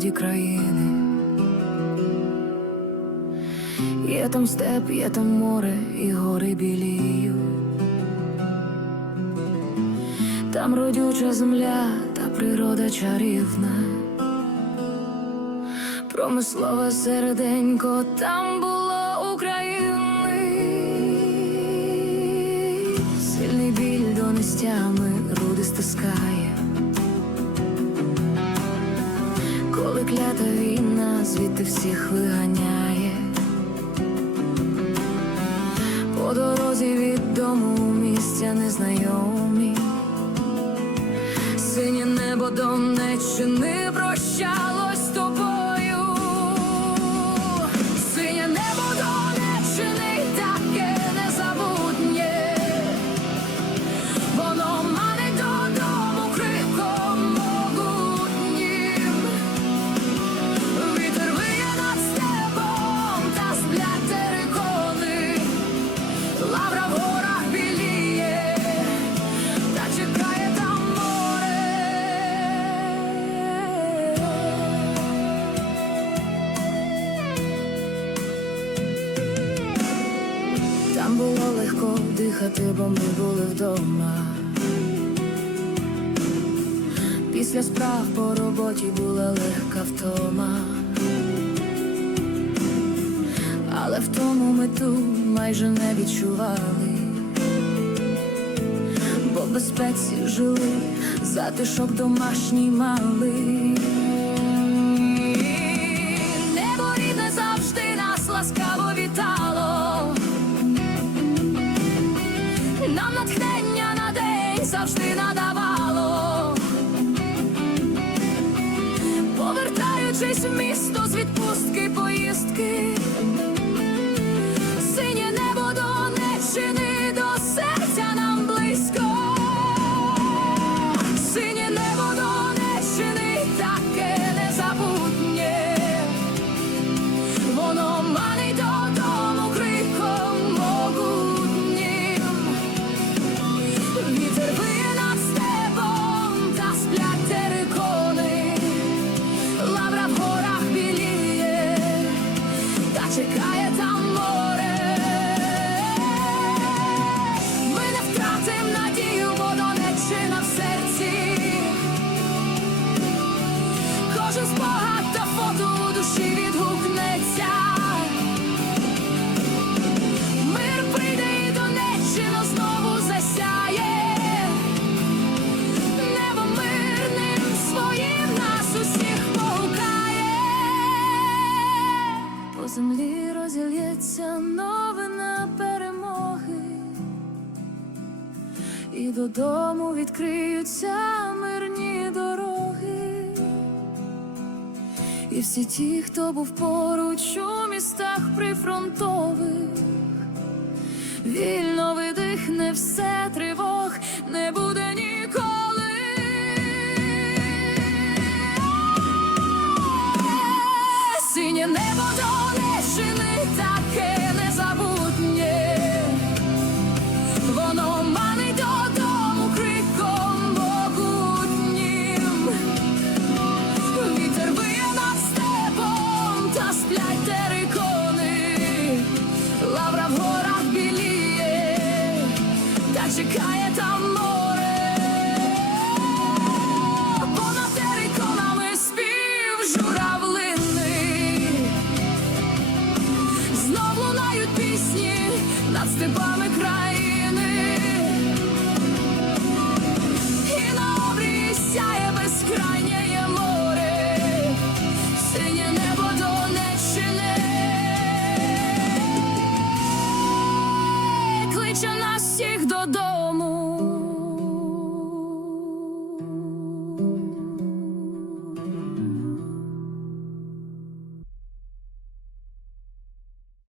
сході країни. Є там степ, є там море і гори білію. Там родюча земля та природа чарівна. Промислове серденько там було України. Сильний біль до нестями груди стискає. Коли клята війна звідти всіх виганяє. По дорозі від дому місця незнайомі. Синє небо Донеччини прощалось з тобою. Лавра горах біліє, та чекає там море. Там було легко дихати, бо ми були вдома. Після справ по роботі була легка втома. В тому ми ту майже не відчували, бо в безпеці жили, затишок домашній мали. Небо рідне завжди нас ласкаво вітало. Нам натхнення на день завжди надавало. Повертаючись в місто з відпустки поїздки, розілється новина перемоги. І додому відкриються мирні дороги. І всі ті, хто був поруч у містах прифронтових, вільно видихне все тривог, не буде ніколи. Та чекає там